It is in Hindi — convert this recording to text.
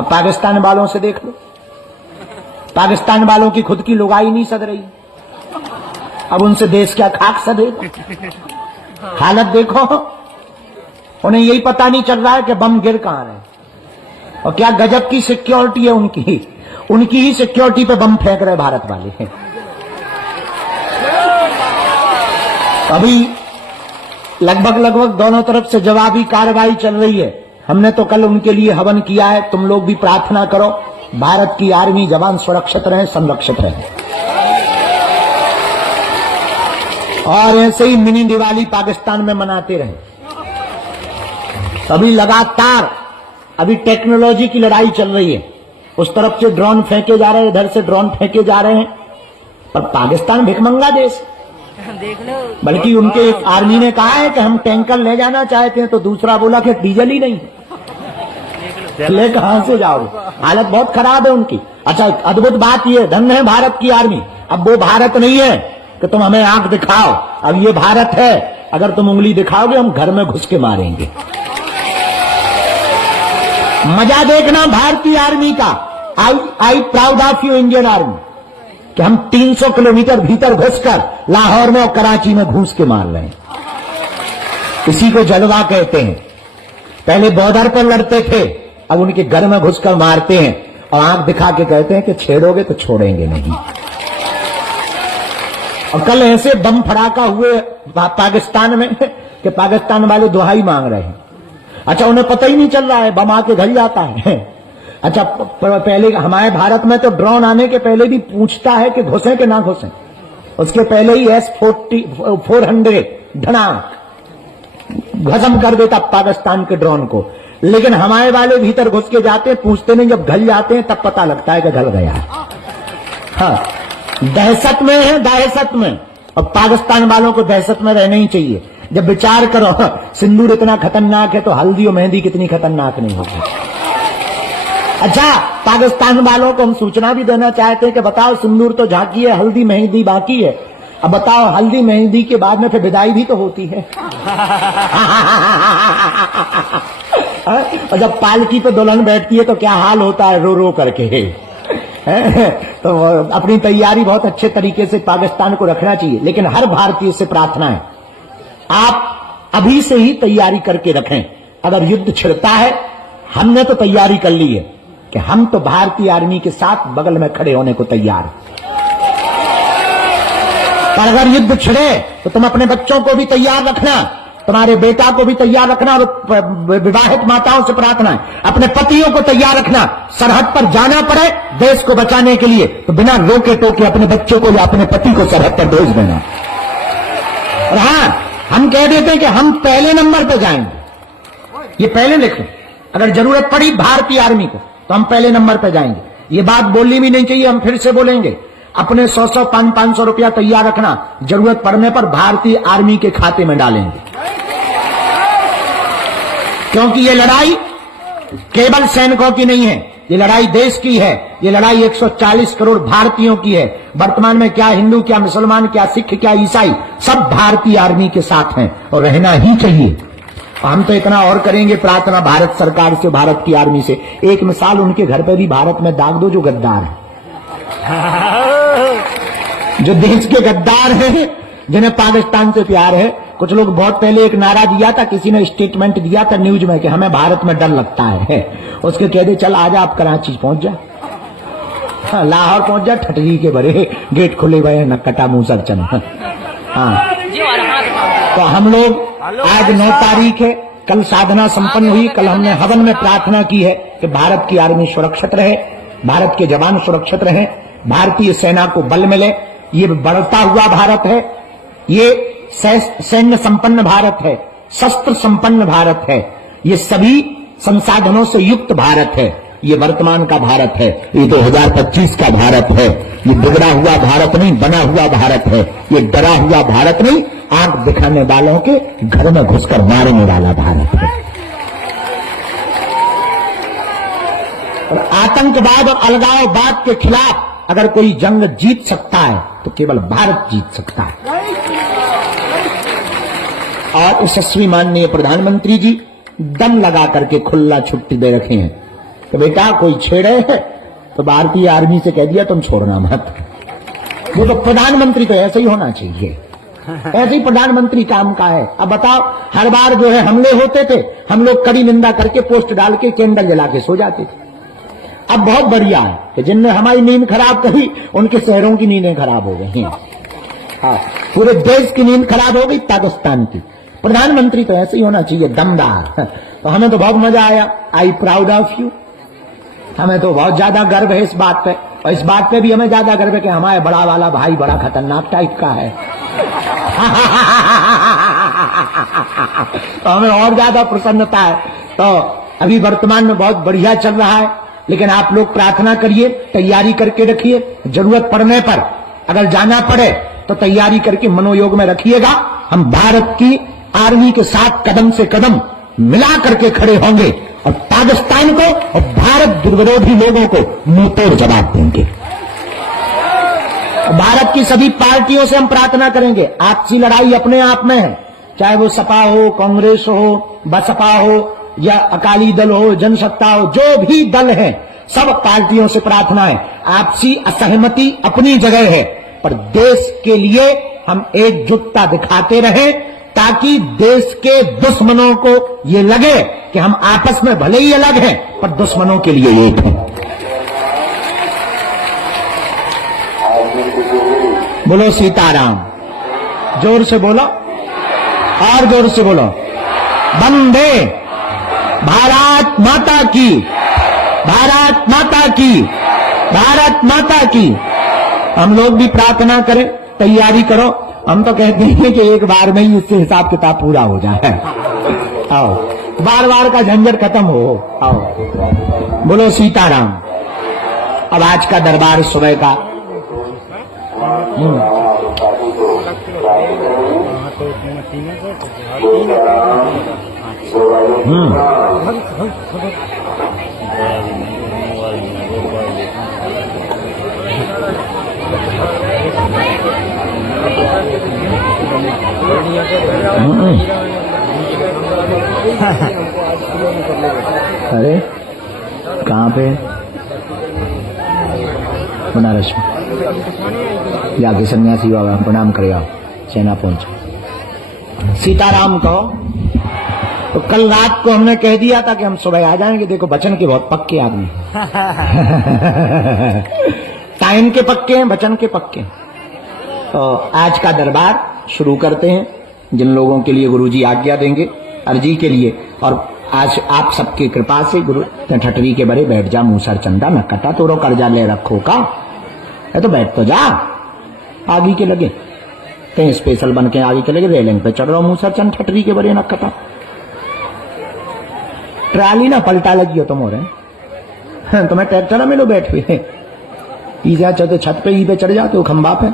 अब पाकिस्तान वालों से देख लो, पाकिस्तान वालों की खुद की लुगाई नहीं सद रही, अब उनसे देश क्या खाक सदेगा। हालत देखो, उन्हें यही पता नहीं चल रहा है कि बम गिर कहां रहे, और क्या गजब की सिक्योरिटी है उनकी, उनकी ही सिक्योरिटी पे बम फेंक रहे भारत वाले हैं। अभी लगभग दोनों तरफ से जवाबी कार्रवाई चल रही है। हमने तो कल उनके लिए हवन किया है, तुम लोग भी प्रार्थना करो भारत की आर्मी जवान सुरक्षित रहे, संरक्षित रहे। और ऐसे ही मिनी दिवाली पाकिस्तान में मनाते रहे। अभी लगातार अभी टेक्नोलॉजी की लड़ाई चल रही है, उस तरफ से ड्रोन फेंके जा रहे हैं, इधर से ड्रोन फेंके जा रहे हैं, पर पाकिस्तान भिखमंगा देश, देख लो। बल्कि उनके एक आर्मी ने कहा है कि हम टैंकर ले जाना चाहते हैं, तो दूसरा बोला कि डीजल ही नहीं, ले कहां से जाओ। हालत बहुत खराब है उनकी। अच्छा, एक अद्भुत बात यह, धन्य है भारत की आर्मी। अब वो भारत नहीं है कि तुम हमें आंख दिखाओ, अब ये भारत है, अगर तुम उंगली दिखाओगे हम घर में घुस के मारेंगे। मजा देखना भारतीय आर्मी का। I proud of you Indian army, कि हम 300 किलोमीटर भीतर घुसकर लाहौर में और कराची में घुस के मार रहे हैं। इसी को जलवा कहते हैं। पहले बॉर्डर पर लड़ते थे, अब उनके घर में घुसकर मारते हैं और आंख दिखा के कहते हैं कि छेड़ोगे तो छोड़ेंगे नहीं। और कल ऐसे बम फड़ाका हुए पाकिस्तान में कि पाकिस्तान वाले दुहाई मांग रहे हैं। अच्छा, उन्हें पता ही नहीं चल रहा है, बम आके घर जाता है। अच्छा, पहले हमारे भारत में तो ड्रोन आने के पहले भी पूछता है कि घुसें कि ना घुसें, उसके पहले ही S-400 धड़ाक खत्म कर देता पाकिस्तान के ड्रोन को। लेकिन हमारे वाले भीतर घुस के जाते, पूछते नहीं, जब घल जाते हैं तब पता लगता है कि घल गया है। हाँ, दहशत में है, दहशत में। और पाकिस्तान वालों को दहशत में रहना ही चाहिए। जब विचार करो, सिंदूर इतना खतरनाक है तो हल्दी और मेहंदी कितनी खतरनाक नहीं होगी। अच्छा, पाकिस्तान वालों को हम सूचना भी देना चाहते हैं कि बताओ, सिंदूर तो झांकी है, हल्दी मेहंदी बाकी है, अब बताओ हल्दी मेहंदी के बाद में फिर विदाई भी तो होती है। और जब पालकी पे दुल्हन बैठती है तो क्या हाल होता है, रो रो करके। तो अपनी तैयारी बहुत अच्छे तरीके से पाकिस्तान को रखना चाहिए। लेकिन हर भारतीय से प्रार्थना है, आप अभी से ही तैयारी करके रखें। अगर युद्ध छिड़ता है, हमने तो तैयारी कर ली है कि हम तो भारतीय आर्मी के साथ बगल में खड़े होने को तैयार हैं। पर अगर युद्ध छिड़े तो तुम अपने बच्चों को भी तैयार रखना, तुम्हारे बेटा को भी तैयार रखना। और विवाहित माताओं से प्रार्थना है, अपने पतियों को तैयार रखना। सरहद पर जाना पड़े देश को बचाने के लिए तो बिना रोके टोके अपने बच्चों को या अपने पति को सरहद पर भेज देना। और हाँ, हम कह देते हैं कि हम पहले नंबर पर जाएंगे, ये पहले लिखें। अगर जरूरत पड़ी भारतीय आर्मी को तो हम पहले नंबर पर जाएंगे। ये बात बोलनी भी नहीं चाहिए, हम फिर से बोलेंगे। अपने 100-100, 500 रुपया तैयार रखना, जरूरत पड़ने पर भारतीय आर्मी के खाते में डालेंगे। क्योंकि ये लड़ाई केवल सैनिकों की नहीं है, ये लड़ाई देश की है। ये लड़ाई 140 करोड़ भारतीयों की है। वर्तमान में क्या हिंदू, क्या मुसलमान, क्या सिख, क्या ईसाई, सब भारतीय आर्मी के साथ हैं और रहना ही चाहिए। हम तो इतना और करेंगे प्रार्थना भारत सरकार से, भारत की आर्मी से। एक मिसाल, उनके घर पे भी भारत में दाग दो जो गद्दार है, जो देश के गद्दार हैं, जिन्हें पाकिस्तान से प्यार है। कुछ लोग बहुत पहले एक नारा दिया था, किसी ने स्टेटमेंट दिया था न्यूज में कि हमें भारत में डर लगता है। उसके कह दे, चल आजा आप कराची पहुंच जा, लाहौर पहुंच जा, ठटगी के बड़े गेट खुले हुए हैं, नक्कटा मुंह सर चन। हाँ, तो हम लोग आज 9 तारीख है, कल साधना संपन्न हुई। कल हमने हवन में प्रार्थना की है कि भारत की आर्मी सुरक्षित रहे, भारत के जवान सुरक्षित रहे, भारतीय सेना को बल मिले। ये बढ़ता हुआ भारत है, ये सैन्य संपन्न भारत है, शस्त्र संपन्न भारत है, ये सभी संसाधनों से युक्त भारत है। ये वर्तमान का भारत है, ये 2025 का भारत है। ये बिगड़ा हुआ भारत नहीं, बना हुआ भारत है। ये डरा हुआ भारत नहीं, आंख दिखाने वालों के घर में घुसकर मारने वाला भारत है। और आतंकवाद और अलगाववाद के खिलाफ अगर कोई जंग जीत सकता है तो केवल भारत जीत सकता है। और यशस्वी माननीय प्रधानमंत्री जी दम लगा करके खुला छुट्टी दे रखे हैं तो बेटा कोई छेड़े है तो भारतीय आर्मी से कह दिया तुम छोड़ना मत। वो तो प्रधानमंत्री तो ऐसे ही होना चाहिए, ऐसे ही प्रधानमंत्री काम का है। अब बताओ, हर बार जो है हमले होते थे, हम लोग कड़ी निंदा करके पोस्ट डाल के कैंडल जला के सो जाते थे। अब बहुत बढ़िया है कि जिनने हमारी नींद खराब करी उनके शहरों की नींदें खराब हो गई। हाँ, पूरे देश की नींद खराब हो गई पाकिस्तान की। प्रधानमंत्री तो ऐसे ही होना चाहिए, दमदार। तो हमें तो बहुत मजा आया, आई प्राउड ऑफ यू। हमें तो बहुत ज्यादा गर्व है इस बात पे, और इस बात पे भी हमें ज्यादा गर्व है कि हमारे बड़ा वाला भाई बड़ा खतरनाक टाइप का है। तो हमें और ज्यादा प्रसन्नता है। तो अभी वर्तमान में बहुत बढ़िया चल रहा है, लेकिन आप लोग प्रार्थना करिए, तैयारी करके रखिए। जरूरत पड़ने पर अगर जाना पड़े तो तैयारी करके मनोयोग में रखिएगा। हम भारत की आर्मी के साथ कदम से कदम मिला करके खड़े होंगे और पाकिस्तान को और भारत विरोधी लोगों को मुंहतोड़ जवाब देंगे। भारत की सभी पार्टियों से हम प्रार्थना करेंगे, आपसी लड़ाई अपने आप में है, चाहे वो सपा हो, कांग्रेस हो, बसपा हो या अकाली दल हो, जनसत्ता हो, जो भी दल है, सब पार्टियों से प्रार्थना है। आपसी असहमति अपनी जगह है, पर देश के लिए हम एकजुटता दिखाते रहें, ताकि देश के दुश्मनों को ये लगे कि हम आपस में भले ही अलग हैं पर दुश्मनों के लिए एक हैं। बोलो सीताराम, जोर से बोलो और जोर से बोलो, वंदे भारत माता की, भारत माता की, भारत माता की। हम लोग भी प्रार्थना करें, तैयारी करो। हम तो कहते हैं कि एक बार में ही इससे हिसाब किताब पूरा हो जाए। आओ, बार बार का झंझट खत्म हो। आओ, बोलो सीताराम। अब आज का दरबार सुबह का अरे कहाँ पे? बनारस में जाके सन्यासी बाबा प्रणाम करेगा, सेना पहुंचे। सीताराम कहो। तो कल रात को हमने कह दिया था कि हम सुबह आ जाएंगे। देखो वचन के बहुत पक्के आदमी। टाइम के पक्के हैं, वचन के पक्के। तो आज का दरबार शुरू करते हैं। जिन लोगों के लिए गुरुजी आज्ञा देंगे, अर्जी के लिए, और आज आप सबकी कृपा से गुरु ठटरी के बड़े बैठ जा, मूसर चंदा न कटा तोरो कर्जा ले रखो का है, तो बैठ तो जा। आगे के लगे कहीं स्पेशल बन के आगे के लगे, रेलिंग पे चढ़ रहा मूसर चंद ठटरी के बड़े न कटा। ट्राली ना पलटा लगी हो तुम, हो रहे तुम्हें ट्रैक्टर में लो बैठ हुए, छत पे ही पे चढ़ जाते हो खंबा पे।